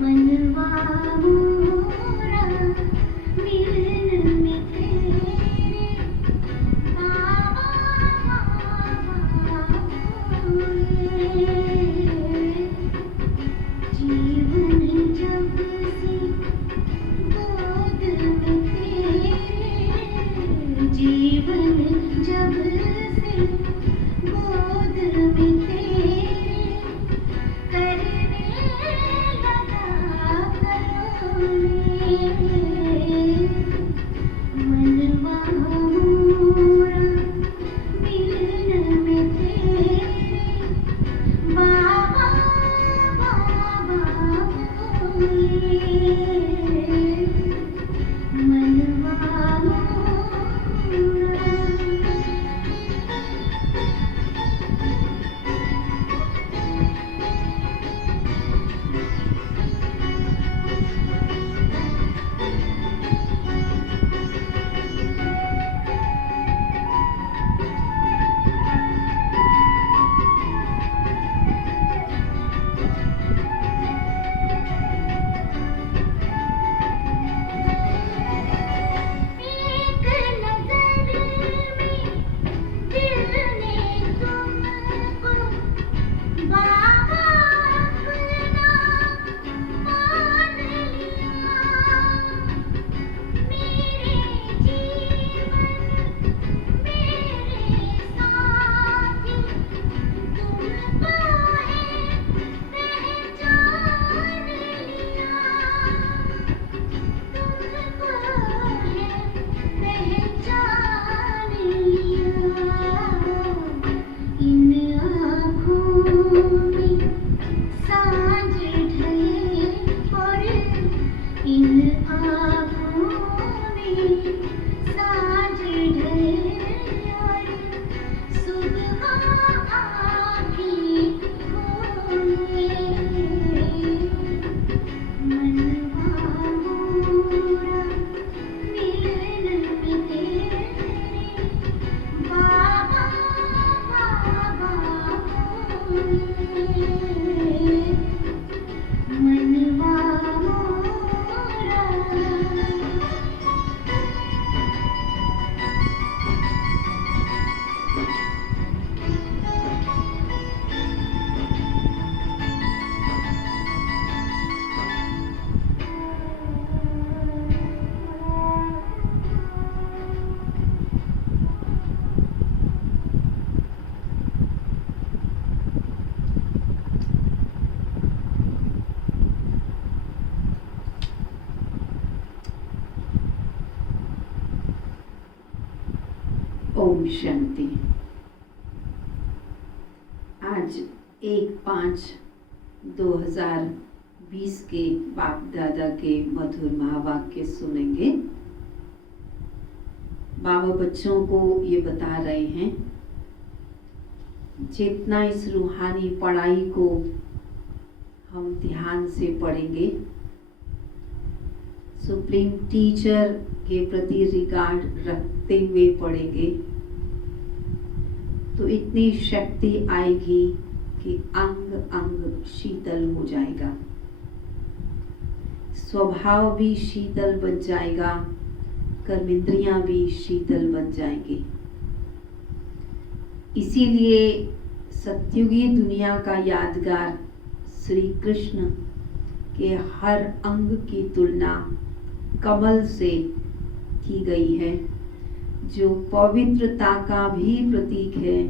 मनवा मोरा मिलन में तेरे बाबा बोले। जीवन जब से गोद में तेरे, जीवन जब से गोद में तेरे करने लगा करोने। मनवा मोरा मिलन में तेरे बाबा बोले। मनवा मोरा। एक नजर में दिल ने तुमको बाबा अपना मान लिया। मेरे जीवन मेरे साथी तुमको है पहचान लिया। तुमको है पहचान लिया। इन आँखों में सांझ ढले और इन आँखों में सांझ ढले और सुबह आँखें खोले। मनवा मोरा मिलन में तेरे बाबा बोले। मनवा मोरा। ओम शांति। आज 1/5/2020 के बाप दादा के मधुर महावाक्य सुनेंगे। बाबा बच्चों को ये बता रहे हैं, जितना इस रूहानी पढ़ाई को हम ध्यान से पढ़ेंगे, सुप्रीम टीचर के प्रति रिगार्ड रखते हुए पढ़ेंगे, तो इतनी शक्ति आएगी कि अंग अंग शीतल हो जाएगा, स्वभाव भी शीतल बन जाएगा, कर्मेंद्रियां भी शीतल बन जाएंगी। इसीलिए सत्युगी दुनिया का यादगार श्री कृष्ण के हर अंग की तुलना कमल से की गई है, जो पवित्रता का भी प्रतीक है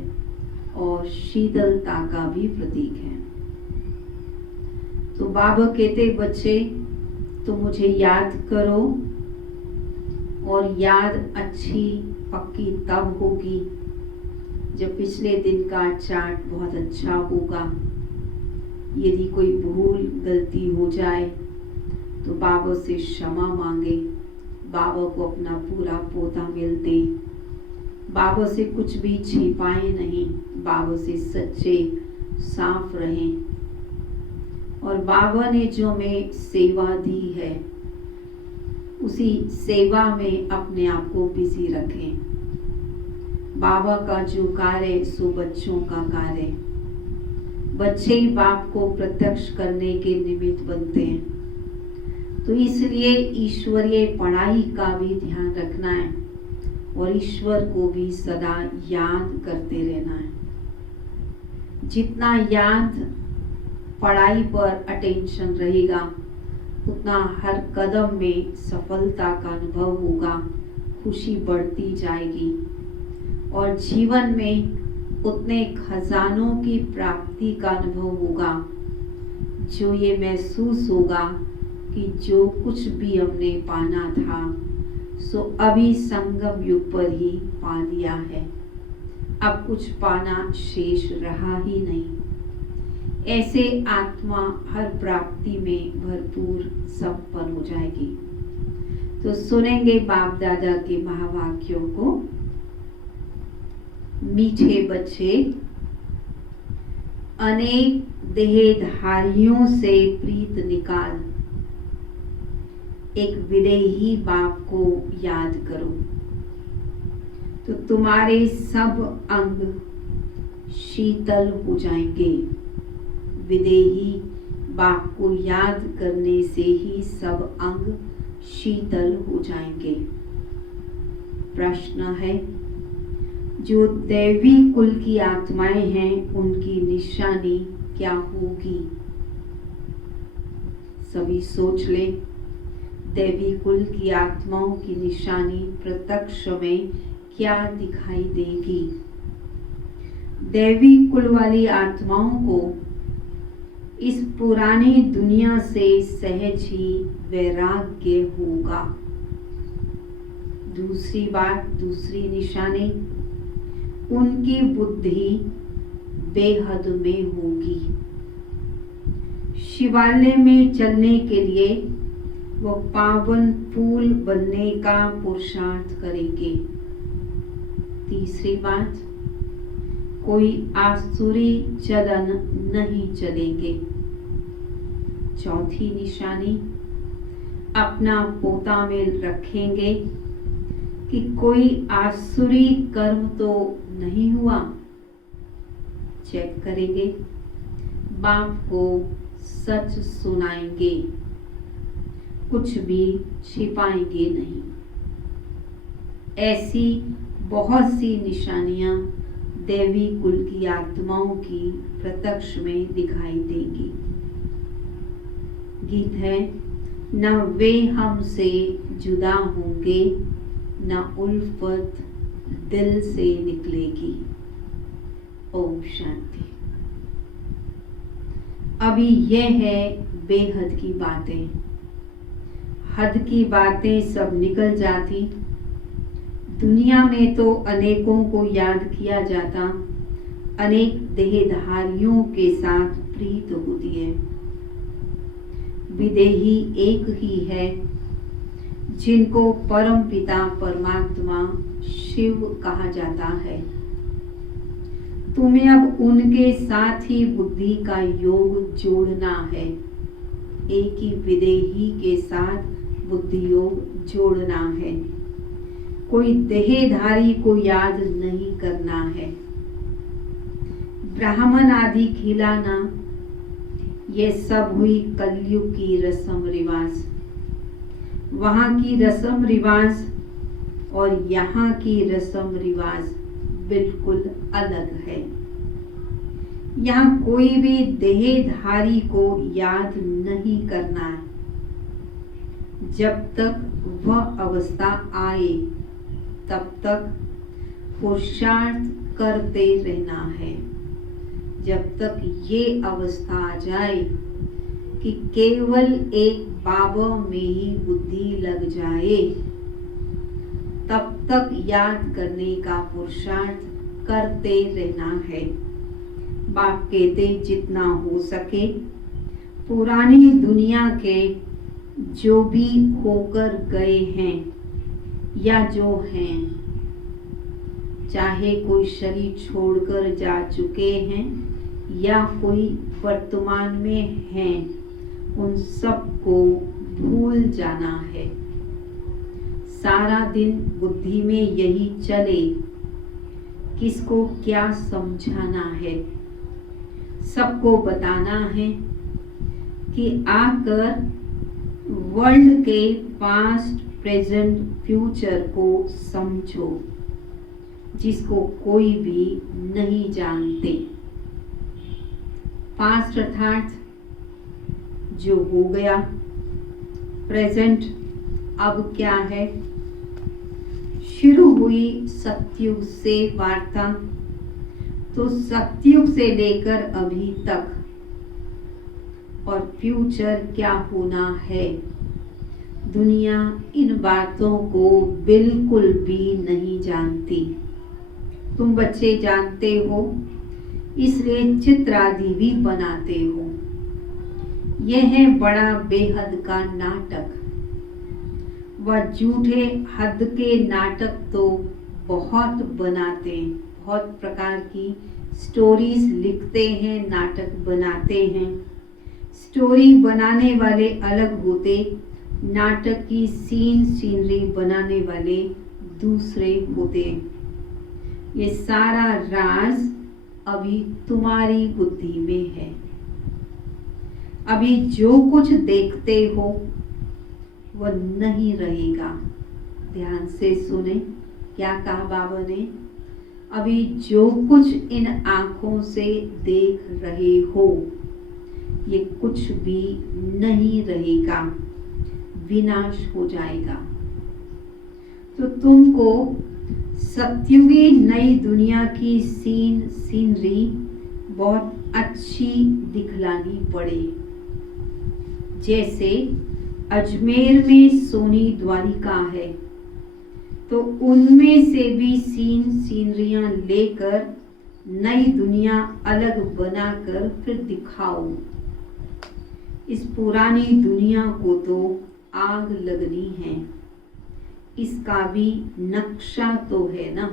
और शीतलता का भी प्रतीक है। तो बाबा कहते, बच्चे तो मुझे याद करो, और याद अच्छी पक्की तब होगी जब पिछले दिन का चार्ट बहुत अच्छा होगा। यदि कोई भूल गलती हो जाए तो बाबा से क्षमा मांगे, बाबा को अपना पूरा पोता मिल दे, बाबा से कुछ भी छिपाए नहीं, बाबा से सच्चे साफ रहें, और बाबा ने जो हमें सेवा दी है उसी सेवा में अपने आप को बिजी रखें। बाबा का जो कार्य सो बच्चों का कार्य, बच्चे ही बाप को प्रत्यक्ष करने के निमित्त बनते हैं। तो इसलिए ईश्वरीय पढ़ाई का भी ध्यान रखना है और ईश्वर को भी सदा याद करते रहना है। जितना याद पढ़ाई पर अटेंशन रहेगा उतना हर कदम में सफलता का अनुभव होगा, खुशी बढ़ती जाएगी और जीवन में उतने खजानों की प्राप्ति का अनुभव होगा जो ये महसूस होगा कि जो कुछ भी हमने पाना था सो अभी संगम युग पर ही पा लिया है, अब कुछ पाना शेष रहा ही नहीं। ऐसे आत्मा हर प्राप्ति में भरपूर संपन्न हो जाएगी। तो सुनेंगे बाप दादा के महावाक्यों को। मीठे बच्चे, अनेक देहधारियों से प्रीत निकाल, एक विदेही बाप को याद करो तो तुम्हारे सब अंग शीतल हो जाएंगे। विदेही बाप को याद करने से ही सब अंग शीतल हो जाएंगे। प्रश्न है, जो दैवी कुल की आत्माएं हैं उनकी निशानी क्या होगी? सभी सोच ले। दैवी कुल की आत्माओं की निशानी प्रत्यक्ष में क्या दिखाई देगी? दैवी कुल वाली आत्माओं को इस पुरानी दुनिया से सहज ही वैराग्य होगा। दूसरी बात, दूसरी निशानी, उनकी बुद्धि बेहद में होगी। शिवालय में चलने के लिए वो पावन पुल बनने का पुरुषार्थ करेंगे। तीसरी बात, कोई आसुरी चलन नहीं चलेंगे। चौथी निशानी, अपना पोता में रखेंगे कि कोई आसुरी कर्म तो नहीं हुआ। चेक करेंगे, बाप को सच सुनाएंगे, कुछ भी छिपाएंगे नहीं। ऐसी बहुत सी निशानियां देवी कुल की आत्माओं की प्रत्यक्ष में दिखाई देगी। गीत है, न वे हमसे जुदा होंगे, न उल्फत दिल से निकलेगी। ओम शांति। अभी यह है बेहद की बातें। हद की बातें सब निकल जाती। दुनिया में तो अनेकों को याद किया जाता, अनेक देहधारियों के साथ प्रीत होती है। विदेही एक ही है जिनको परम पिता परमात्मा शिव कहा जाता है। तुम्हें अब उनके साथ ही बुद्धि का योग जोड़ना है। एक ही विदेही के साथ बुद्धि योग जोड़ना है। कोई देहधारी को याद नहीं करना है। ब्राह्मण आदि खिलाना, ये सब हुई कलयुग की रस्म रिवाज। वहाँ की रस्म रिवाज और यहाँ की रस्म रिवाज बिल्कुल अलग है। यहाँ कोई भी देहधारी को याद नहीं करना है। जब तक वह अवस्था आए तब तक पुरुषार्थ करते रहना है। जब तक ये अवस्था आ जाए कि केवल एक बाबा में ही बुद्धि लग जाए, तब तक याद करने का पुरुषार्थ करते रहना है। बाप कहते जितना हो सके पुरानी दुनिया के जो भी होकर गए हैं या जो हैं, चाहे कोई शरीर छोड़कर जा चुके हैं या कोई वर्तमान में हैं, उन सबको भूल जाना है। सारा दिन बुद्धि में यही चले, किसको क्या समझाना है। सबको बताना है कि आकर वर्ल्ड के पास्ट, प्रेजेंट, फ्यूचर को समझो, जिसको कोई भी नहीं जानते। पास्ट अर्थात जो हो गया, प्रेजेंट अब क्या है। शुरू हुई सतयुग से वार्ता, तो सतयुग से लेकर अभी तक, और फ्यूचर क्या होना है। दुनिया इन बातों को बिल्कुल भी नहीं जानती। तुम बच्चे जानते हो, इसलिए चित्र आदि भी बनाते हो। यह है बड़ा बेहद का नाटक। वह झूठे हद के नाटक तो बहुत बनाते हैं, बहुत प्रकार की स्टोरीज लिखते हैं, नाटक बनाते हैं। स्टोरी बनाने वाले अलग होते, नाटक की सीनरी बनाने वाले दूसरे होते। ये सारा राज अभी तुम्हारी बुद्धि में है। अभी जो कुछ देखते हो वह नहीं रहेगा। ध्यान से सुने, क्या कहा बाबा ने। अभी जो कुछ इन आंखों से देख रहे हो, ये कुछ भी नहीं रहेगा, विनाश हो जाएगा। तो तुमको सतयुगी नई दुनिया की सीनरी बहुत अच्छी दिखलानी पड़े। जैसे अजमेर में सोनी द्वारिका है, तो उनमें से भी सीनरियां लेकर नई दुनिया अलग बनाकर फिर दिखाओ। इस पुरानी दुनिया को तो आग लगनी है, इसका भी नक्शा तो है ना।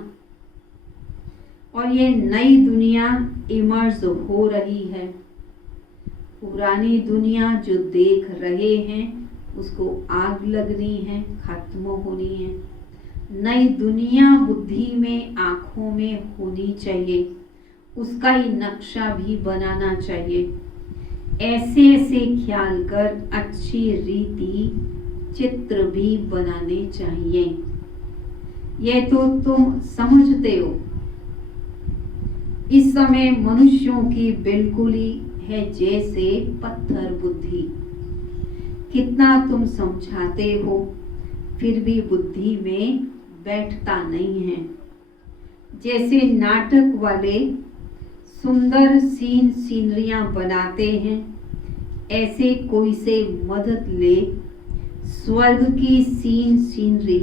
और ये नई दुनिया इमर्ज हो रही है। पुरानी दुनिया जो देख रहे हैं उसको आग लगनी है, खत्म होनी है। नई दुनिया बुद्धि में, आंखों में होनी चाहिए, उसका ही नक्शा भी बनाना चाहिए। ऐसे ऐसे ख्याल कर अच्छी रीति चित्र भी बनाने चाहिए। यह तो तुम समझते हो। इस समय मनुष्यों की बिल्कुल ही है जैसे पत्थर बुद्धि। कितना तुम समझाते हो, फिर भी बुद्धि में बैठता नहीं है। जैसे नाटक वाले सुंदर सीनरियां बनाते हैं, ऐसे कोई से मदद ले, स्वर्ग की सीनरी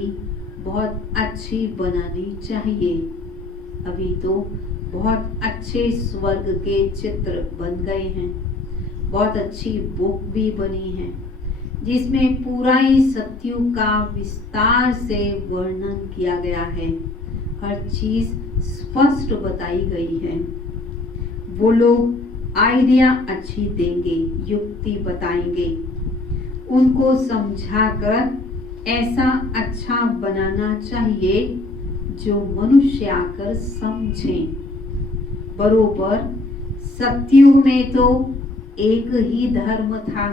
बहुत अच्छी बनानी चाहिए। अभी तो बहुत अच्छे स्वर्ग के चित्र बन गए हैं, बहुत अच्छी बुक भी बनी है, जिसमें पूरा ही सतयुग का विस्तार से वर्णन किया गया है। हर चीज स्पष्ट बताई गई है। वो लोग आइडिया अच्छी देंगे, युक्ति बताएंगे, उनको समझाकर ऐसा अच्छा बनाना चाहिए जो मनुष्य आकर समझें। बरोबर सतयुग में तो एक ही धर्म था।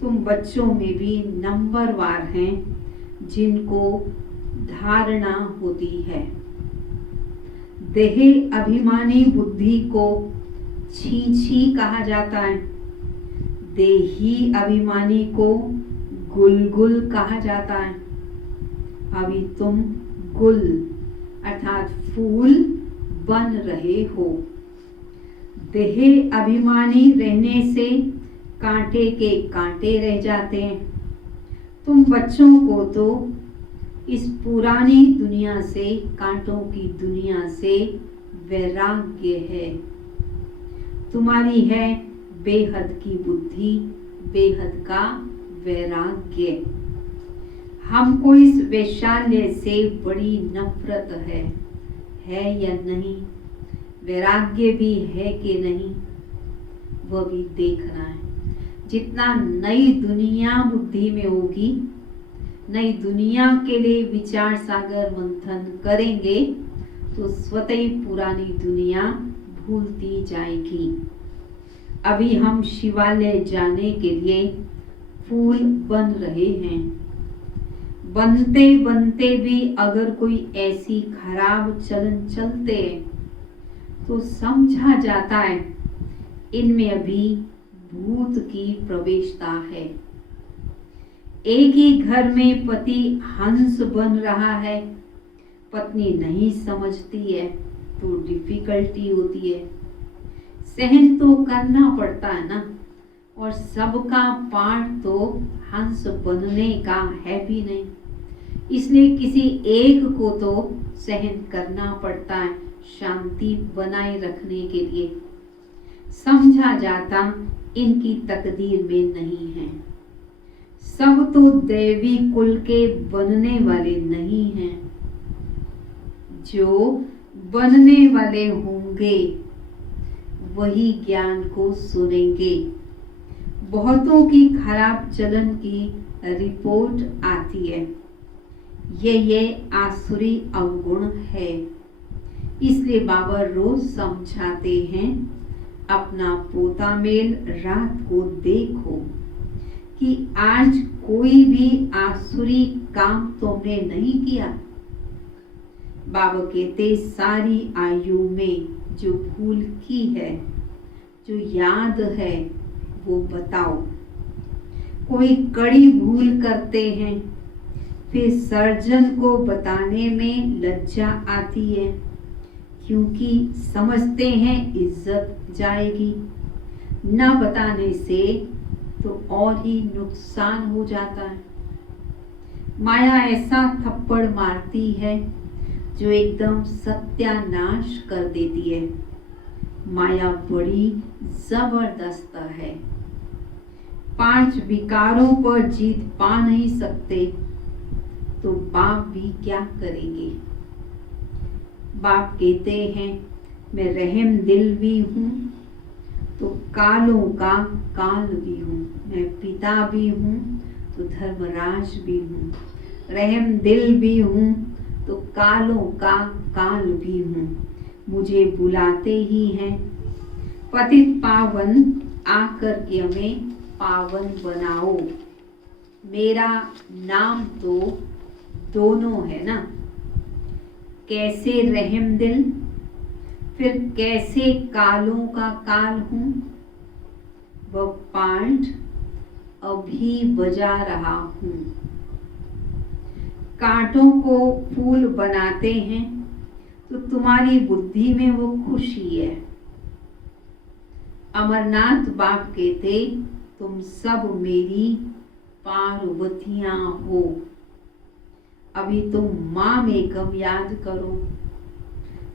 तुम बच्चों में भी नंबरवार हैं जिनको धारणा होती है। देह अभिमानी बुद्धि को छी कहा जाता है। देही अभिमानी को गुल कहा जाता है। अभी तुम गुल अर्थात फूल बन रहे हो। देह अभिमानी रहने से कांटे के कांटे रह जाते हैं। तुम बच्चों को तो इस पुरानी दुनिया से, कांटों की दुनिया से वैराग्य है। तुम्हारी है बेहद की बुद्धि, बेहद का वैराग्य। हमको इस वैशाल्य से बड़ी नफरत है या नहीं, वैराग्य भी है कि नहीं, वह भी देखना है। जितना नई दुनिया बुद्धि में होगी, नई दुनिया के लिए विचार सागर मंथन करेंगे, तो स्वतः ही पुरानी दुनिया भूलती जाएगी। अभी हम शिवालय जाने के लिए फूल बन रहे हैं। बनते बनते भी अगर कोई ऐसी खराब चलन चलते तो समझा जाता है इनमें अभी भूत की प्रवेशता है। एक ही घर में पति हंस बन रहा है, पत्नी नहीं समझती है तो डिफिकल्टी होती है। सहन तो करना पड़ता है ना, और सबका पार्ट तो हंस बनने का है भी नहीं, इसलिए किसी एक को तो सहन करना पड़ता है शांति बनाए रखने के लिए। समझा जाता इनकी तकदीर में नहीं है। सब तो देवी कुल के बनने वाले नहीं हैं। जो बनने वाले होंगे वही ज्ञान को सुनेंगे। बहुतों की खराब चलन की रिपोर्ट आती है, ये आसुरी अवगुण है। इसलिए बाबा रोज समझाते हैं, अपना पोता मेल रात को देखो कि आज कोई भी आसुरी काम तुमने नहीं किया। बाबा कहते सारी आयु में जो भूल की है, जो याद है, वो बताओ। कोई कड़ी भूल करते हैं, फिर सर्जन को बताने में लज्जा आती है, क्योंकि समझते हैं इज्जत जाएगी। न बताने से तो और ही नुकसान हो जाता है। माया ऐसा थप्पड़ मारती है जो एकदम सत्यानाश कर देती है। माया बड़ी जबरदस्त है। 5 विकारों पर जीत पा नहीं सकते तो बाप भी क्या करेंगे। बाप कहते हैं मैं रहम दिल भी हूँ तो कालों का काल भी हूँ, मैं पिता भी हूँ तो धर्मराज भी हूँ, रहम दिल भी हूँ तो कालों का काल भी हूँ। मुझे बुलाते ही हैं पतित पावन, आकर के हमें पावन बनाओ। मेरा नाम तो दोनों है ना, कैसे रहम दिल, फिर कैसे कालों का काल हूँ। वह पार्ट अभी बजा रहा हूँ। कांटों को फूल बनाते हैं तो तुम्हारी बुद्धि में वो खुशी है। अमरनाथ बाप कहते तुम सब मेरी पार्वतियां हो। अभी तुम माँ मेघम याद करो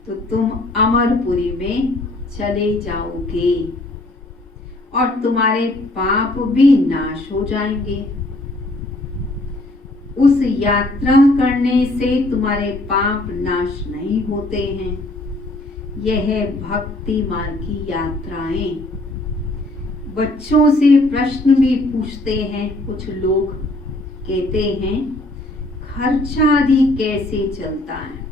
तो तुम अमरपुरी में चले जाओगे और तुम्हारे पाप भी नाश हो जाएंगे। उस यात्रा करने से तुम्हारे पाप नाश नहीं होते हैं। यह है भक्ति मार्ग की यात्राएं। बच्चों से प्रश्न भी पूछते हैं कुछ लोग, कहते हैं खर्चा आदि कैसे चलता है।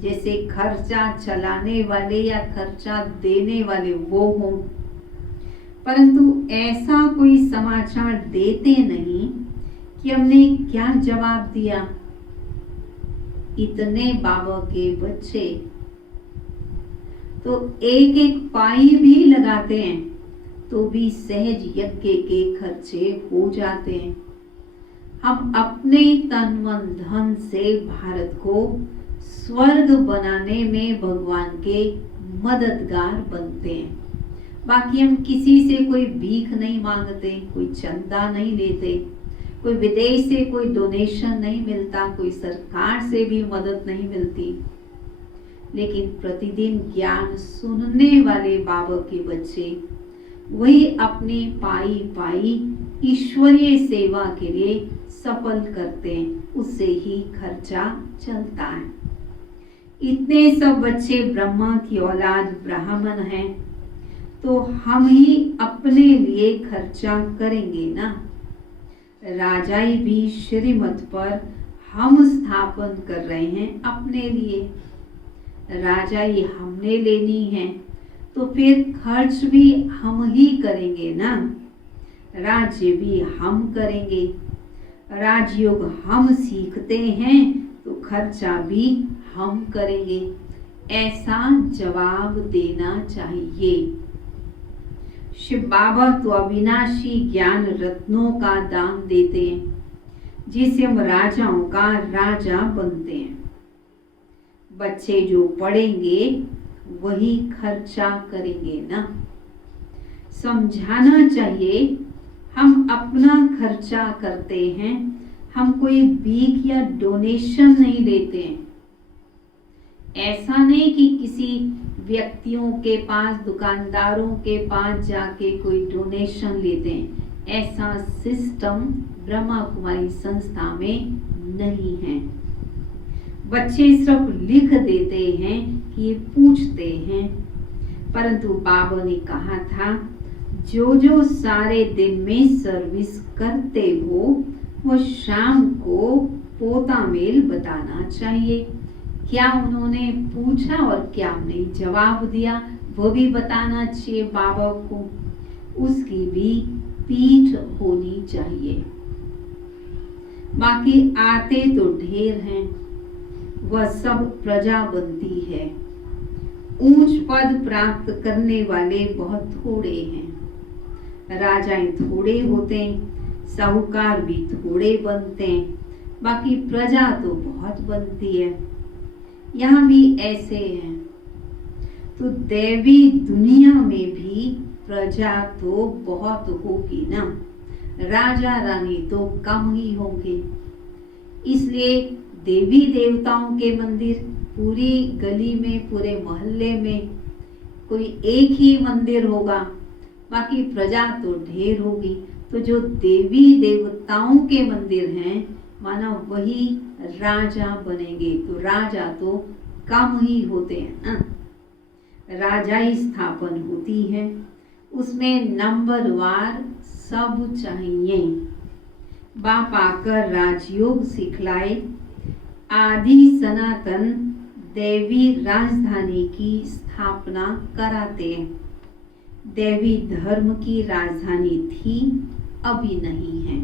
जैसे खर्चा चलाने वाले या खर्चा देने वाले वो हों, परंतु ऐसा कोई समाचार देते नहीं कि हमने क्या जवाब दिया। इतने बाबा के बच्चे तो एक एक पाई भी लगाते हैं तो भी सहज यज्ञ के खर्चे हो जाते हैं। हम अपने तन मन धन से भारत को स्वर्ग बनाने में भगवान के मददगार बनते हैं। बाकी हम किसी से कोई भीख नहीं मांगते, कोई चंदा नहीं लेते, कोई विदेश से कोई डोनेशन नहीं मिलता, कोई सरकार से भी मदद नहीं मिलती। लेकिन प्रतिदिन ज्ञान सुनने वाले बाबा के बच्चे वही अपनी पाई पाई ईश्वरीय सेवा के लिए सफल करते हैं, उससे ही खर्चा चलता है। इतने सब बच्चे ब्रह्मा की औलाद ब्राह्मण हैं तो हम ही अपने लिए खर्चा करेंगे ना। राजाई भी श्रीमत पर हम स्थापन कर रहे हैं अपने लिए। राजाई हमने लेनी है तो फिर खर्च भी हम ही करेंगे ना। राज्य भी हम करेंगे। राजयोग हम सीखते हैं तो खर्चा भी हम करेंगे, ऐसा जवाब देना चाहिए। शिव बाबा तो अविनाशी ज्ञान रत्नों का दान देते हैं, जिससे हम राजाओं का राजा बनते हैं। बच्चे जो पढ़ेंगे वही खर्चा करेंगे ना। समझाना चाहिए, हम अपना खर्चा करते हैं, हम कोई भीख या डोनेशन नहीं लेते हैं। ऐसा नहीं कि किसी व्यक्तियों के पास, दुकानदारों के पास जाके कोई डोनेशन लेते हैं। ऐसा सिस्टम ब्रह्मा कुमारी संस्था में नहीं है। बच्चे सिर्फ लिख देते हैं कि ये पूछते हैं, परंतु बाबा ने कहा था जो जो सारे दिन में सर्विस करते हो वो शाम को पोता मेल बताना चाहिए। क्या उन्होंने पूछा और क्या उन्होंने जवाब दिया वो भी बताना चाहिए बाबा को। उसकी भी पीठ होनी चाहिए। बाकी आते तो ढेर हैं, वह सब प्रजा बनती है। ऊंच पद प्राप्त करने वाले बहुत थोड़े हैं। राजाएं थोड़े होते हैं, साहूकार भी थोड़े बनते हैं, बाकी प्रजा तो बहुत बनती है। यहाँ भी ऐसे हैं। तो दैवी दुनिया में भी प्रजा तो बहुत होगी ना, राजा रानी तो कम ही होंगे। इसलिए देवी देवताओं के मंदिर पूरी गली में, पूरे मोहल्ले में कोई एक ही मंदिर होगा, बाकी प्रजा तो ढेर होगी। तो जो देवी देवताओं के मंदिर हैं माना वही राजा बनेंगे। तो राजा तो कम ही होते हैं ना। राजाई स्थापन होती है, उसमें नंबरवार सब चाहिए। बाप आकर राजयोग सिखलाए, आदि सनातन देवी राजधानी की स्थापना कराते हैं। देवी धर्म की राजधानी थी, अभी नहीं है।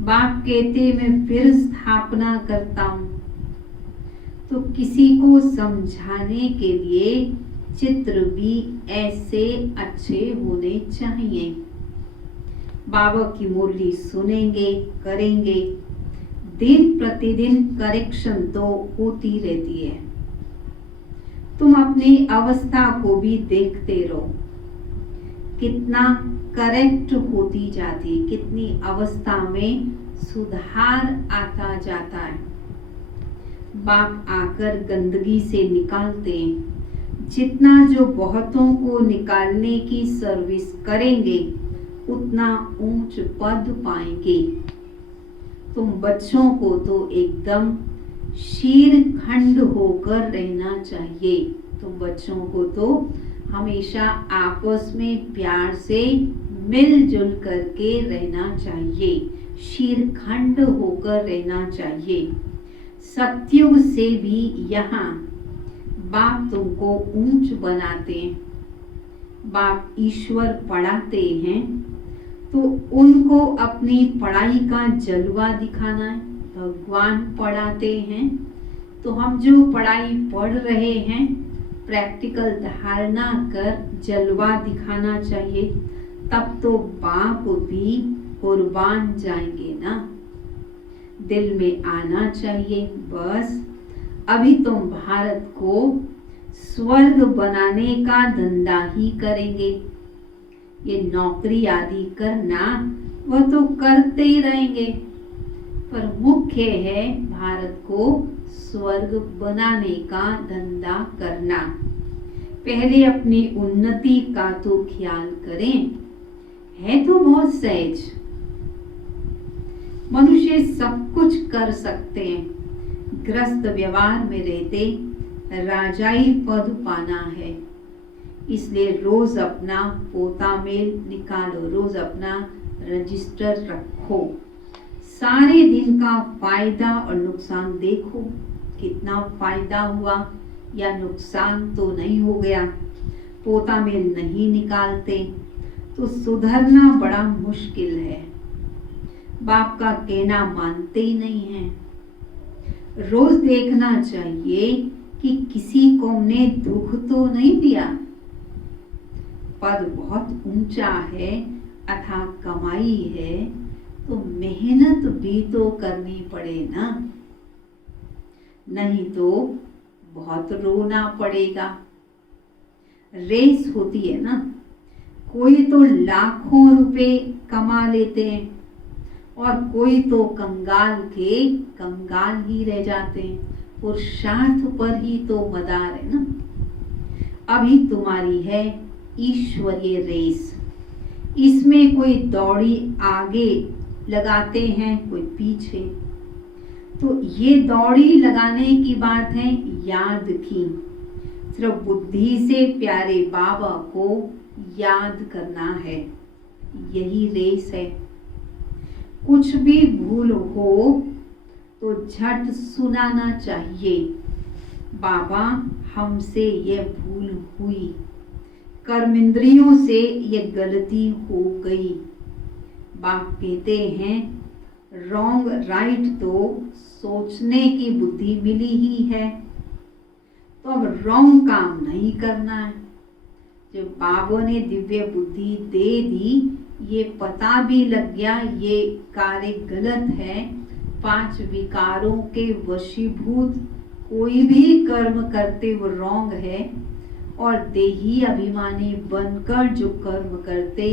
बाप कहते मैं फिर स्थापना करता हूँ। तो किसी को समझाने के लिए चित्र भी ऐसे अच्छे होने चाहिए। बाबा की मुरली सुनेंगे, करेंगे। दिन प्रतिदिन करेक्शन तो होती रहती है। तुम अपनी अवस्था को भी देखते रहो, कितना करेक्ट होती जाती, कितनी अवस्था में सुधार आता जाता है। बाप आकर गंदगी से निकालते हैं। जितना जो बहुतों को निकालने की सर्विस करेंगे उतना ऊंच पद पाएंगे। तुम बच्चों को तो एकदम शीरखंड होकर रहना चाहिए। तुम बच्चों को तो हमेशा आपस में प्यार से मिलजुल करके रहना चाहिए, शीरखंड होकर रहना चाहिए। सत्युग से भी यहाँ बाप तुमको ऊंच बनाते हैं। बाप ईश्वर पढ़ाते हैं तो उनको अपनी पढ़ाई का जलवा दिखाना है। भगवान पढ़ाते हैं तो हम जो पढ़ाई पढ़ रहे हैं प्रैक्टिकल धारणा कर जलवा दिखाना चाहिए। तब तो बाप भी कुर्बान जाएंगे ना। दिल में आना चाहिए बस अभी तुम भारत को स्वर्ग बनाने का धंधा ही करेंगे। ये नौकरी आदि करना वह तो करते ही रहेंगे, पर मुख्य है भारत को स्वर्ग बनाने का धंधा करना। पहले अपनी उन्नति का तो ख्याल करें। है तो बहुत सहज, मनुष्य सब कुछ कर सकते हैं। ग्रस्त व्यवहार में रहते राजाई पद पाना है, इसलिए रोज अपना पोता मेल निकालो, रोज अपना रजिस्टर रखो। सारे दिन का फायदा और नुकसान देखो, कितना फायदा हुआ या नुकसान तो नहीं हो गया। पोता मेल नहीं निकालते तो सुधरना बड़ा मुश्किल है। बाप का कहना मानते ही नहीं है। रोज देखना चाहिए कि किसी को हमने दुख तो नहीं दिया। पद बहुत ऊंचा है, अथाह कमाई है, तो मेहनत भी तो करनी पड़े ना, नहीं तो बहुत रोना पड़ेगा। रेस होती है ना, कोई तो लाखों रुपए कमा लेते हैं और कोई तो कंगाल के कंगाल ही रह जाते हैं। पुरुषार्थ पर ही तो मदार है ना। अभी तुम्हारी है ईश्वरीय रेस। इसमें कोई दौड़ी आगे लगाते हैं, कोई पीछे। तो ये दौड़ी लगाने की बात है याद की। सिर्फ बुद्धि से प्यारे बाबा को याद करना है, यही रेस है। कुछ भी भूल हो तो झट सुनाना चाहिए, बाबा हमसे ये भूल हुई, कर्मेंद्रियों से ये गलती हो गई। बाप कहते हैं रॉन्ग राइट तो सोचने की बुद्धि मिली ही है, तो अब रॉन्ग काम नहीं करना है। जब बाबा ने दिव्य बुद्धि दे दी, ये पता भी लग गया ये कार्य गलत है, 5 विकारों के वशीभूत कोई भी कर्म करते वो रॉन्ग है, और देही अभिमानी बनकर जो कर्म करते,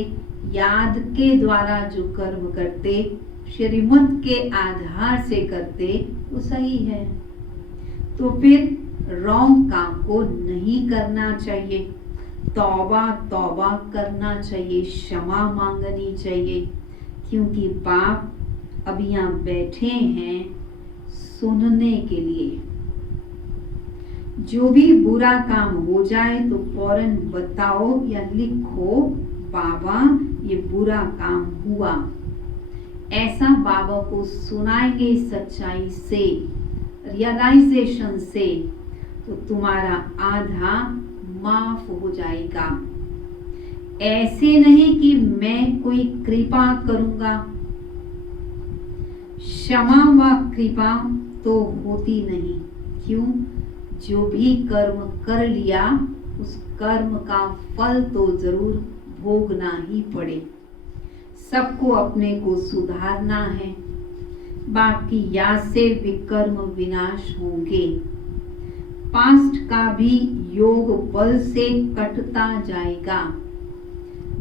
याद के द्वारा जो कर्म करते, श्रीमत के आधार से करते, वो सही है। तो फिर रॉन्ग काम को नहीं करना चाहिए, तौबा तौबा करना चाहिए, क्षमा मांगनी चाहिए, क्योंकि बाप अब यहाँ बैठे हैं सुनने के लिए। जो भी बुरा काम हो जाए तो फौरन बताओ या लिखो, बाबा ये बुरा काम हुआ। ऐसा बाबा को सुनाएंगे सच्चाई से, रियलाइजेशन से, तो तुम्हारा आधा माफ हो जाएगा। ऐसे नहीं कि मैं कोई कृपा करूंगा। क्षमा व कृपा तो होती नहीं। क्यों? जो भी कर्म कर लिया उस कर्म का फल तो जरूर भोगना ही पड़े। सबको अपने को सुधारना है, बाकी याद से विकर्म विनाश होंगे। पास्ट का भी योग बल से कटता जाएगा।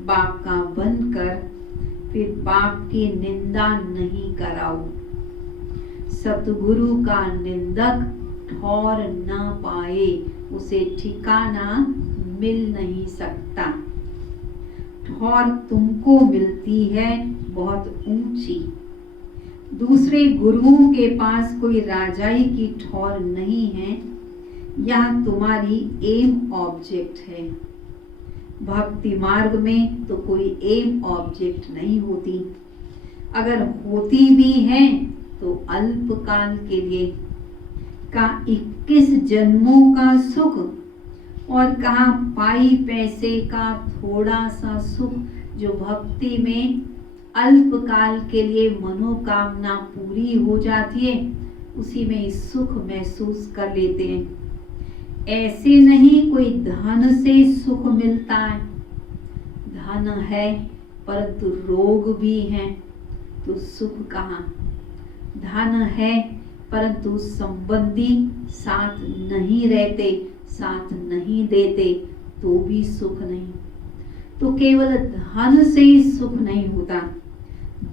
बाप का बनकर फिर बाप की निंदा नहीं कराओ। सतगुरु का निंदक ठौर न पाए, उसे ठिकाना मिल नहीं सकता। ठौर तुमको मिलती है बहुत ऊंची। दूसरे गुरुओं के पास कोई राजाई की ठौर नहीं है, यह तुम्हारी एम ऑब्जेक्ट है। भक्ति मार्ग में तो कोई एम ऑब्जेक्ट नहीं होती, अगर होती भी है तो अल्पकाल के लिए। का 21 जन्मों का सुख और कहा पाई पैसे का थोड़ा सा सुख, जो भक्ति में अल्पकाल के लिए मनोकामना पूरी हो जाती है, उसी में सुख महसूस कर लेते हैं। ऐसे नहीं कोई धन से सुख मिलता है। धन है परंतु रोग भी हैं, तो सुख कहाँ? धन है परंतु संबंधी साथ नहीं रहते, साथ नहीं देते, तो भी सुख नहीं। तो केवल धन से ही सुख नहीं होता,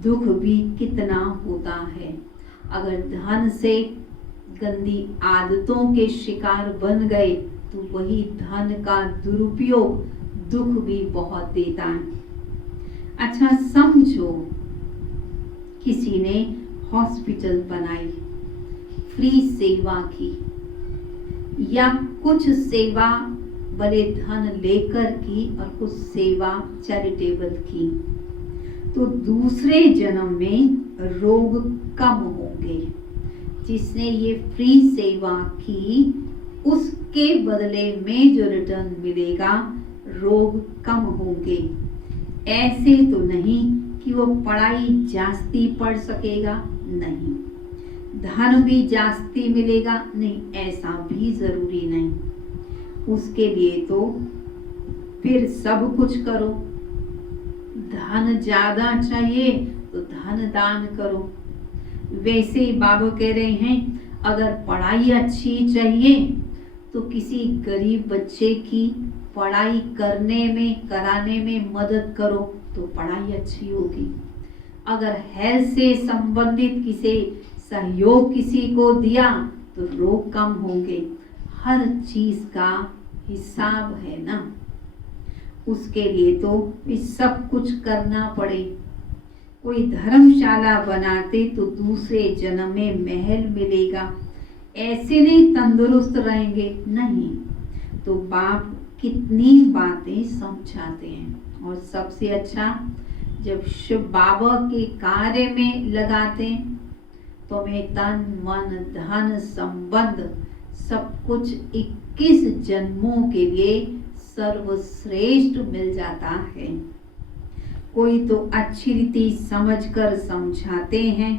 दुख भी कितना होता है। अगर धन से गंदी आदतों के शिकार बन गए तो वही धन का दुरुपयोग दुख भी बहुत देता है। अच्छा समझो, किसी ने हॉस्पिटल बनाई, फ्री सेवा की, या कुछ सेवा भले धन लेकर की और कुछ सेवा चैरिटेबल की, तो दूसरे जन्म में रोग कम होंगे। जिसने ये फ्री सेवा की उसके बदले में जो रिटर्न मिलेगा रोग कम होंगे। ऐसे तो नहीं कि वो पढ़ाई जास्ती पढ़ सकेगा, नहीं। धन भी जास्ती मिलेगा, नहीं, ऐसा भी जरूरी नहीं। उसके लिए तो फिर सब कुछ करो। धन ज्यादा चाहिए तो धन दान करो। वैसे ही बाबा कह रहे हैं, अगर पढ़ाई अच्छी चाहिए तो किसी गरीब बच्चे की पढ़ाई कराने में मदद करो तो पढ़ाई अच्छी होगी। अगर हेल्थ से संबंधित किसी सहयोग किसी को दिया तो रोग कम होंगे। हर चीज का हिसाब है ना। उसके लिए तो भी सब कुछ करना पड़े। कोई धर्मशाला बनाते तो दूसरे जन्म में महल मिलेगा, ऐसे नहीं तंदुरुस्त रहेंगे, नहीं। तो बाप कितनी बातें समझाते हैं। और सबसे अच्छा, जब शिव बाबा के कार्य में लगाते तो हमें तन मन धन संबंध सब कुछ 21 जन्मों के लिए सर्वश्रेष्ठ मिल जाता है। कोई तो अच्छी रीति समझकर समझाते हैं,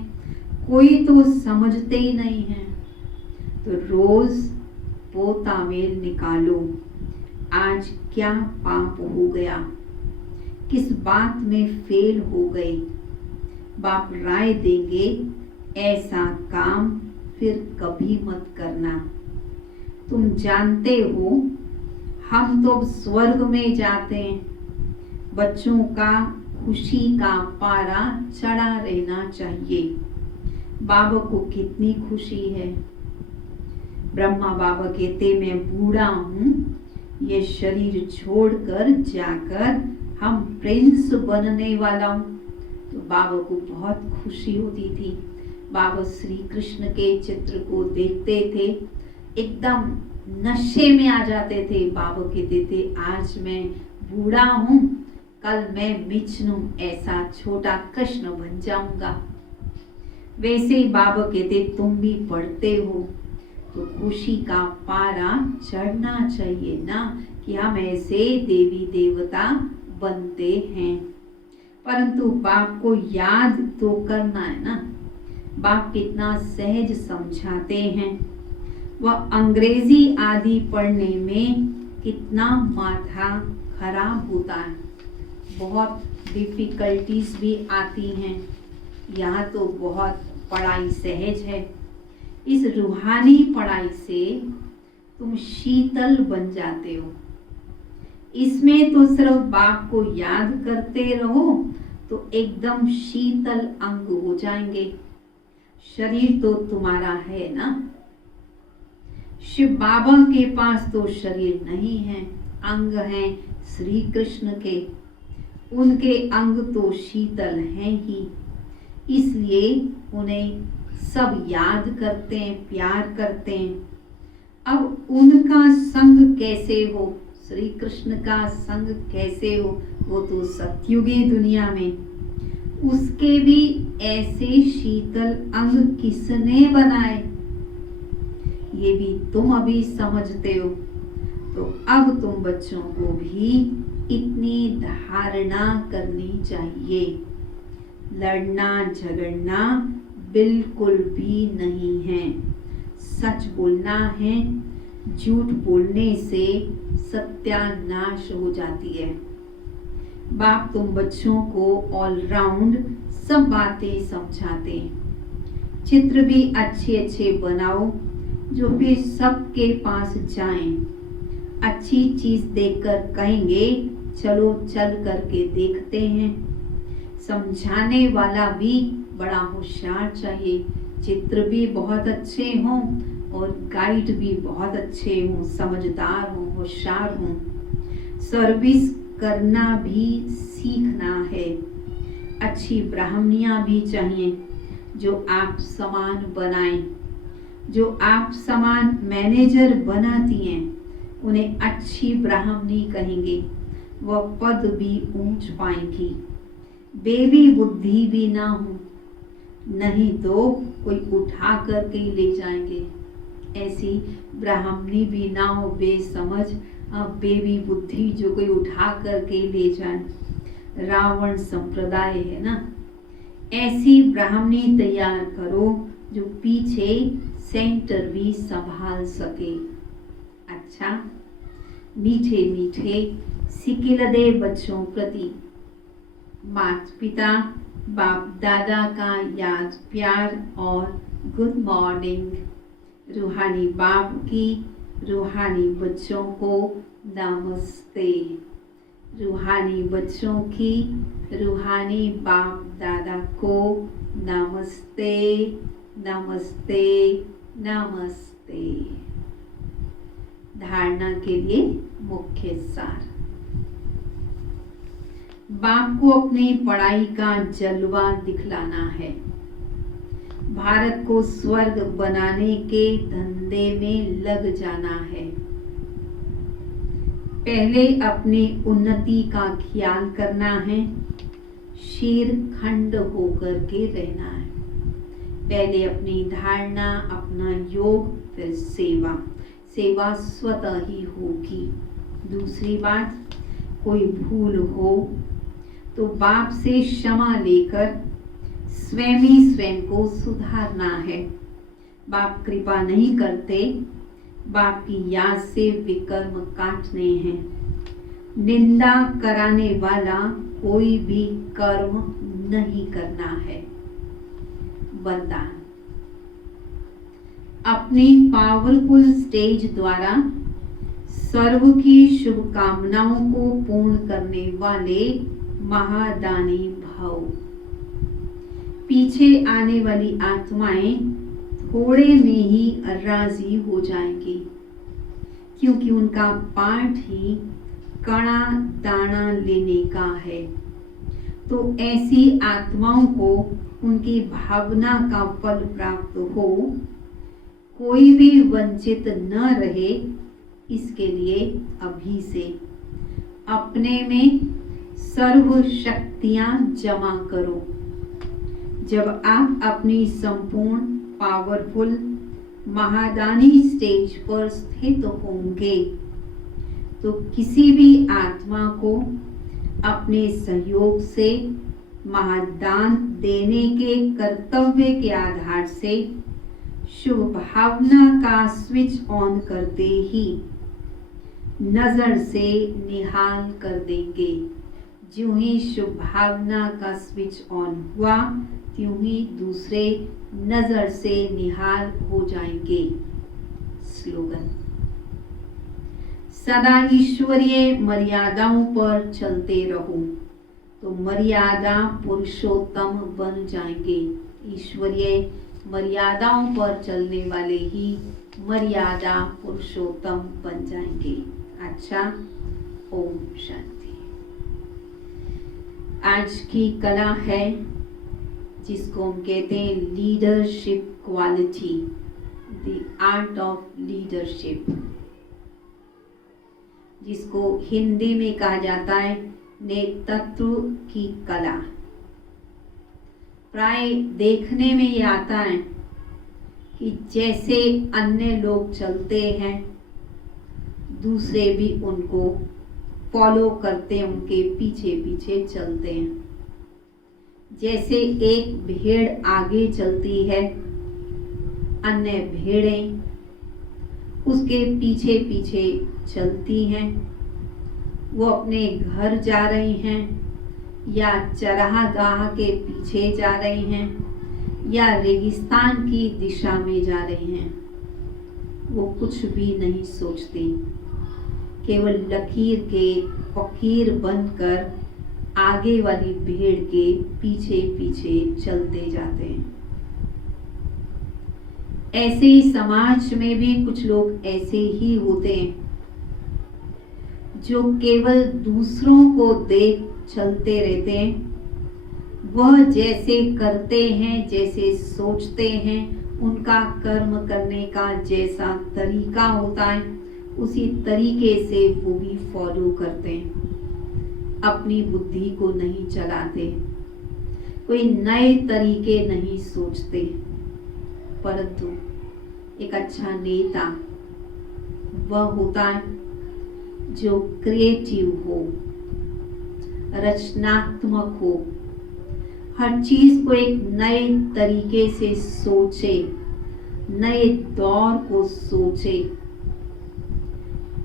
कोई तो समझते ही नहीं है। तो रोज पोता मेल निकालो, आज क्या पाप हो गया, किस बात में फेल हो गए। बाप राय देंगे, ऐसा काम फिर कभी मत करना। तुम जानते हो हम तो अब स्वर्ग में जाते हैं। बच्चों का खुशी का पारा चढ़ा रहना चाहिए। बाबा को कितनी खुशी है। ब्रह्मा बाबा कहते, मैं बूढ़ा हूँ, ये शरीर छोड़कर जाकर हम प्रिंस बनने वाला हूँ। तो बाबा को बहुत खुशी होती थी। बाबा श्री कृष्ण के चित्र को देखते थे, एकदम नशे में आ जाते थे। बाबा कहते थे, आज मैं बूढ़ा हूँ, कल मैं विष्णु ऐसा छोटा कृष्ण बन जाऊंगा। वैसे ही बाबा कहते, तुम भी पढ़ते हो तो खुशी का पारा चढ़ना चाहिए ना, कि हम ऐसे देवी देवता बनते हैं। परंतु बाप को याद तो करना है ना। बाप कितना सहज समझाते हैं। वह अंग्रेजी आदि पढ़ने में कितना माथा खराब होता है, बहुत डिफिकल्टीज भी आती हैं। यहाँ तो बहुत पढ़ाई सहज है। इस रूहानी पढ़ाई से तुम शीतल बन जाते हो। इसमें तो सिर्फ बाप को याद करते रहो तो एकदम शीतल अंग हो जाएंगे। शरीर तो तुम्हारा है ना। शिव बाबा के पास तो शरीर नहीं है, अंग हैं श्री कृष्ण के। उनके अंग तो शीतल हैं ही, इसलिए उन्हें सब याद करते हैं, प्यार करते हैं। अब उनका संग कैसे हो, श्री कृष्ण का संग कैसे हो, वो तो सतयुगी दुनिया में। उसके भी ऐसे शीतल अंग किसने बनाए, ये भी तुम अभी समझते हो। तो अब तुम बच्चों को भी इतनी धारणा करनी चाहिए। लड़ना झगड़ना बिल्कुल भी नहीं है। सच बोलना है। झूठ बोलने से सत्यानाश हो जाती है। बाप तुम बच्चों को ऑलराउंड सब बातें समझाते हैं। चित्र भी अच्छे अच्छे बनाओ जो फिर सबके पास जाएं। अच्छी चीज देखकर कहेंगे, चलो चल करके देखते हैं। समझाने वाला भी बड़ा होशियार चाहिए। चित्र भी बहुत अच्छे हों और गाइड भी बहुत अच्छे हों, समझदार हों, होशियार हों। सर्विस करना भी सीखना है। अच्छी ब्राह्मणियां भी चाहिए जो आप समान बनाएं। जो आप समान मैनेजर बनाती हैं उन्हें अच्छी ब्राह्मणी कहेंगे। वह पद भी ऊंच पाएंगी। बेबी बुद्धि भी ना हो, नहीं तो कोई उठा करके ले जाएंगे। ऐसी ब्राह्मणी भी ना हो बेसमझ बेबी बुद्धि जो कोई उठा करके ले जाए। रावण संप्रदाय है ना, ऐसी ब्राह्मणी तैयार करो जो पीछे सेंटर भी संभाल सके। अच्छा, मीठे मीठे सिकिलदे बच्चों प्रति माता पिता बाप दादा का याद प्यार और गुड मॉर्निंग। रूहानी बाप की रूहानी बच्चों को नमस्ते। रूहानी बच्चों की रूहानी बाप दादा को नमस्ते नमस्ते नमस्ते। धारणा के लिए मुख्य सार। बाप को अपनी पढ़ाई का जलवा दिखलाना है। भारत को स्वर्ग बनाने के धंधे में लग जाना है। पहले अपनी उन्नति का ख्याल करना है। शीर खंड होकर के रहना है। पहले अपनी धारणा, अपना योग, फिर सेवा। सेवा स्वतः ही होगी। दूसरी बात, कोई भूल हो तो बाप से क्षमा लेकर स्वयं ही स्वयं को सुधारना है। बाप कृपा नहीं करते, बाप की याद से विकर्म काटने हैं। निंदा कराने वाला कोई भी कर्म नहीं करना है। वरदान। अपनी पावरफुल स्टेज द्वारा सर्व की शुभकामनाओं को पूर्ण करने वाले महादानी भव। पीछे आने वाली आत्माएं थोड़े में ही राजी हो जाएंगी, क्योंकि उनका पाठ ही कणा दाना लेने का है। तो ऐसी आत्माओं को उनकी भावना का फल प्राप्त हो, कोई भी वंचित न रहे, इसके लिए अभी से अपने में सर्व शक्तियां जमा करो। जब आप अपनी संपूर्ण पावरफुल महादानी स्टेज पर स्थित होंगे तो किसी भी आत्मा को अपने सहयोग से महादान देने के कर्तव्य के आधार से शुभ भावना का स्विच ऑन करते ही नजर से निहाल कर देंगे। ज्यों ही शुभ भावना का स्विच ऑन हुआ, त्यों ही दूसरे नजर से निहाल हो जाएंगे। स्लोगन। सदा ईश्वरीय मर्यादाओं पर चलते रहो तो मर्यादा पुरुषोत्तम बन जाएंगे। ईश्वरीय मर्यादाओं पर चलने वाले ही मर्यादा पुरुषोत्तम बन जाएंगे। अच्छा, ओम शांति। आज की कला है जिसको हम कहते हैं leadership quality, the art of leadership, जिसको हिंदी में कहा जाता है नेतृत्व की कला। प्राय देखने में ये आता है कि जैसे अन्य लोग चलते हैं, दूसरे भी उनको फॉलो करते हैं, उनके पीछे पीछे चलते हैं। जैसे एक भेड़ आगे चलती है, अन्य भेड़ें उसके पीछे पीछे चलती हैं। वो अपने घर जा रही हैं या चरागाह के पीछे जा रही हैं या रेगिस्तान की दिशा में जा रही हैं। वो कुछ भी नहीं सोचती, केवल लकीर के फकीर बनकर आगे वाली भेड़ के पीछे पीछे चलते जाते हैं। ऐसे ही समाज में भी कुछ लोग ऐसे ही होते हैं जो केवल दूसरों को देख चलते रहते हैं। वह जैसे करते हैं, जैसे सोचते हैं, उनका कर्म करने का जैसा तरीका होता है, उसी तरीके से वो भी फॉलो करते हैं। अपनी बुद्धि को नहीं चलाते, कोई नए तरीके नहीं सोचते। परंतु एक अच्छा नेता वह होता है जो क्रिएटिव हो, रचनात्मक हो, हर चीज को एक नए तरीके से सोचे, नए दौर को सोचे,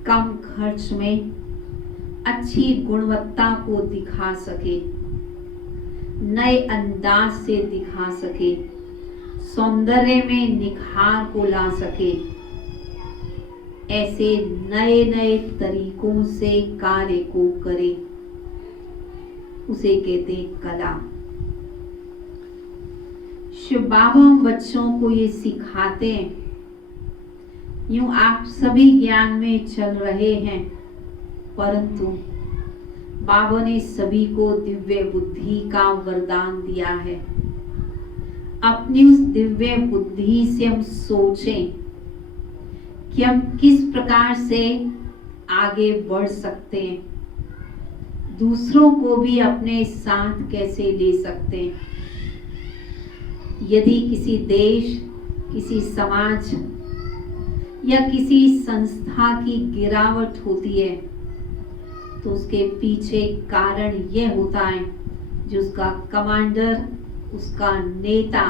कम खर्च में अच्छी गुणवत्ता को दिखा सके, नए अंदाज से दिखा सके, सौंदर्य में निखार को ला सके। ऐसे नए नए तरीकों से कार्य को करे, उसे कहते हैं कला। शिव बाबा बच्चों को ये सिखाते हैं। यूं आप सभी ज्ञान में चल रहे हैं, परंतु बाबा ने सभी को दिव्य बुद्धि का वरदान दिया है। अपनी उस दिव्य बुद्धि से हम सोचें कि हम किस प्रकार से आगे बढ़ सकते हैं, दूसरों को भी अपने साथ कैसे ले सकते हैं। यदि किसी देश, किसी समाज या किसी संस्था की गिरावट होती है तो उसके पीछे कारण यह होता है जो उसका कमांडर, उसका नेता,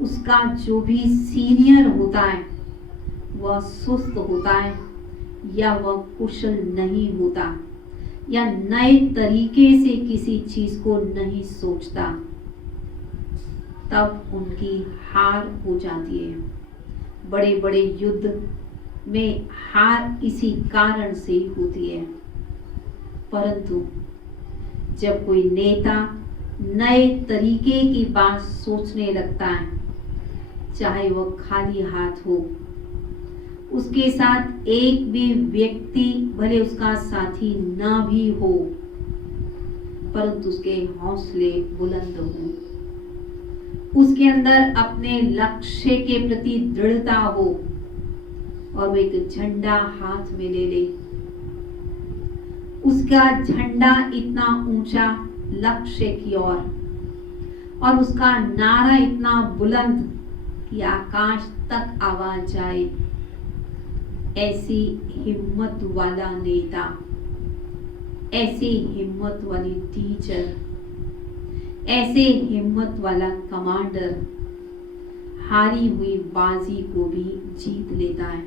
उसका जो भी सीनियर होता है वह सुस्त होता है या वह कुशल नहीं होता या नए तरीके से किसी चीज को नहीं सोचता, तब उनकी हार हो जाती है। बड़े बड़े युद्ध में हार इसी कारण से होती है। परंतु जब कोई नेता नए तरीके की बात सोचने लगता है, चाहे वह खाली हाथ हो, उसके साथ एक भी व्यक्ति भले उसका साथी ना भी हो, परंतु उसके हौसले बुलंद हों, उसके अंदर अपने लक्ष्य के प्रति दृढ़ता हो और वो एक झंडा हाथ में ले ले, उसका झंडा इतना ऊंचा लक्ष्य की ओर और उसका नारा इतना बुलंद कि आकाश तक आवाज जाए। ऐसी हिम्मत वाला नेता, ऐसी हिम्मत वाली टीचर, ऐसे हिम्मत वाला कमांडर हारी हुई बाजी को भी जीत लेता है।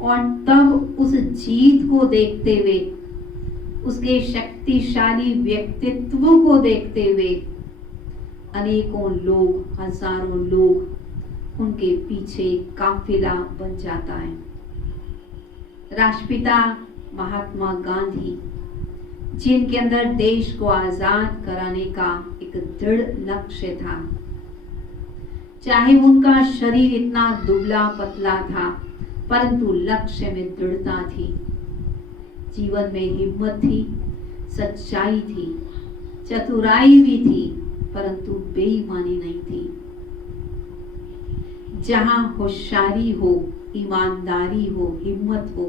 और तब उस जीत को देखते हुए, उसके शक्तिशाली व्यक्तित्व को देखते हुए अनेकों लोग, हजारों लोग उनके पीछे काफिला बन जाता है। राष्ट्रपिता महात्मा गांधी, जिनके अंदर देश को आजाद कराने का एक दृढ़ लक्ष्य था, चाहे उनका शरीर इतना दुबला पतला था, परंतु लक्ष्य में दृढ़ता थी, जीवन में हिम्मत थी, सच्चाई थी, चतुराई भी थी, परंतु बेईमानी नहीं थी। जहां होशियारी हो, ईमानदारी हो, हिम्मत हो,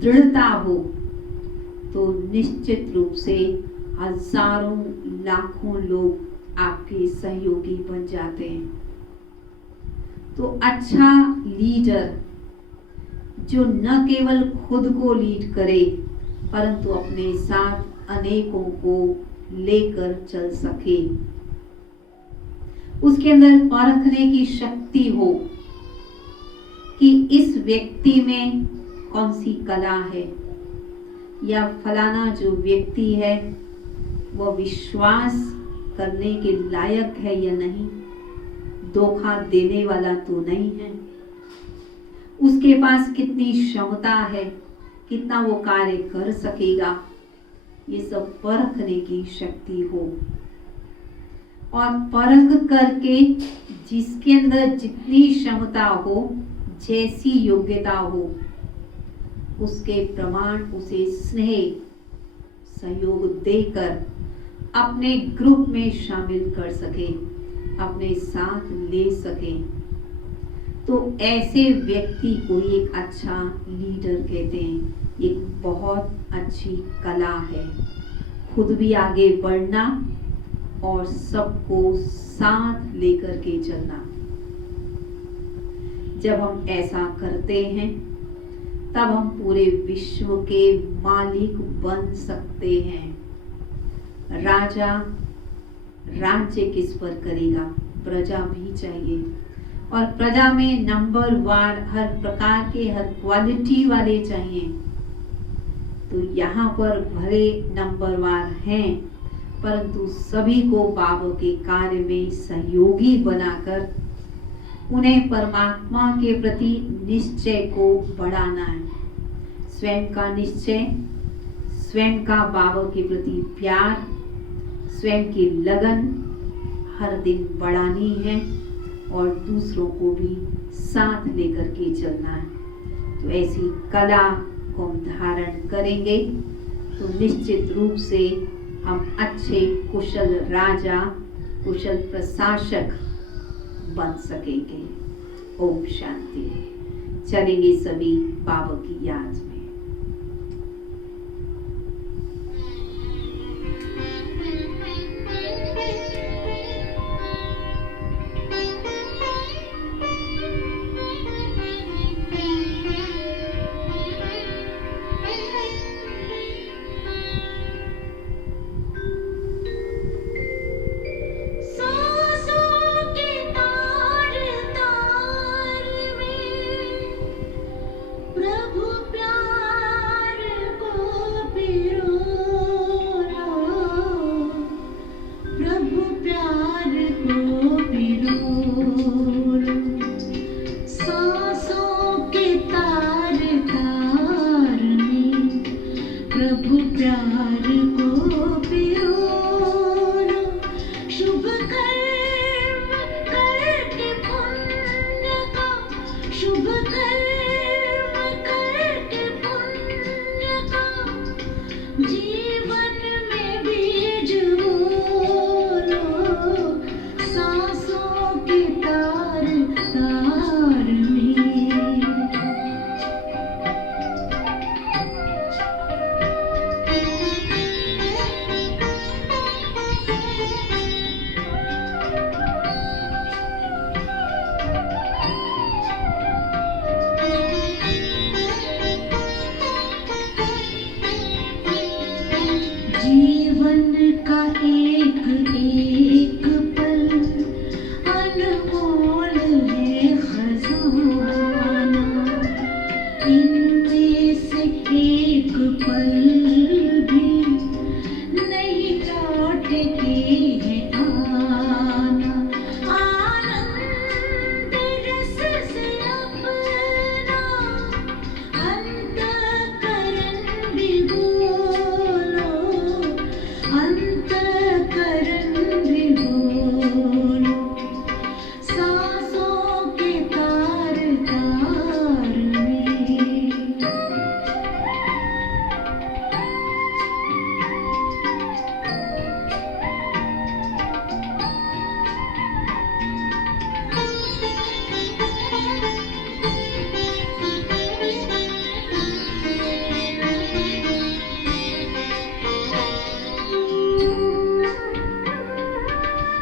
दृढ़ता हो, तो निश्चित रूप से हजारों लाखों लोग आपके सहयोगी बन जाते हैं। तो अच्छा लीडर जो न केवल खुद को लीड करे, परंतु अपने साथ अनेकों को लेकर चल सके, उसके अंदर परखने की शक्ति हो कि इस व्यक्ति में कौन सी कला है, या फलाना जो व्यक्ति है वह विश्वास करने के लायक है या नहीं, धोखा देने वाला तो नहीं है, उसके पास कितनी क्षमता है, कितना वो कार्य कर सकेगा, ये सब परखने की शक्ति हो। और परख करके जिसके अंदर जितनी क्षमता हो, जैसी योग्यता हो, उसके प्रमाण उसे स्नेह सहयोग देकर अपने ग्रुप में शामिल कर सके, अपने साथ ले सके, तो ऐसे व्यक्ति को एक अच्छा लीडर कहते हैं। एक बहुत अच्छी कला है, खुद भी आगे बढ़ना और सबको साथ लेकर के चलना। जब हम ऐसा करते हैं तब हम पूरे विश्व के मालिक बन सकते हैं। राजा राज्य किस पर करेगा? प्रजा भी चाहिए, और प्रजा में नंबरवार हर प्रकार के, हर क्वालिटी वाले चाहिए। तो यहाँ पर भले नंबरवार हैं, परंतु सभी को बाबा के कार्य में सहयोगी बनाकर उन्हें परमात्मा के प्रति निश्चय को बढ़ाना है। स्वयं का निश्चय, स्वयं का बाबा के प्रति प्यार, स्वयं की लगन हर दिन बढ़ानी है और दूसरों को भी साथ लेकर के चलना है। तो ऐसी कला को हम धारण करेंगे तो निश्चित रूप से हम अच्छे कुशल राजा, कुशल प्रशासक बन सकेंगे। ओम शांति। चलेंगे सभी बाबा की याद में।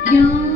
ज्ञान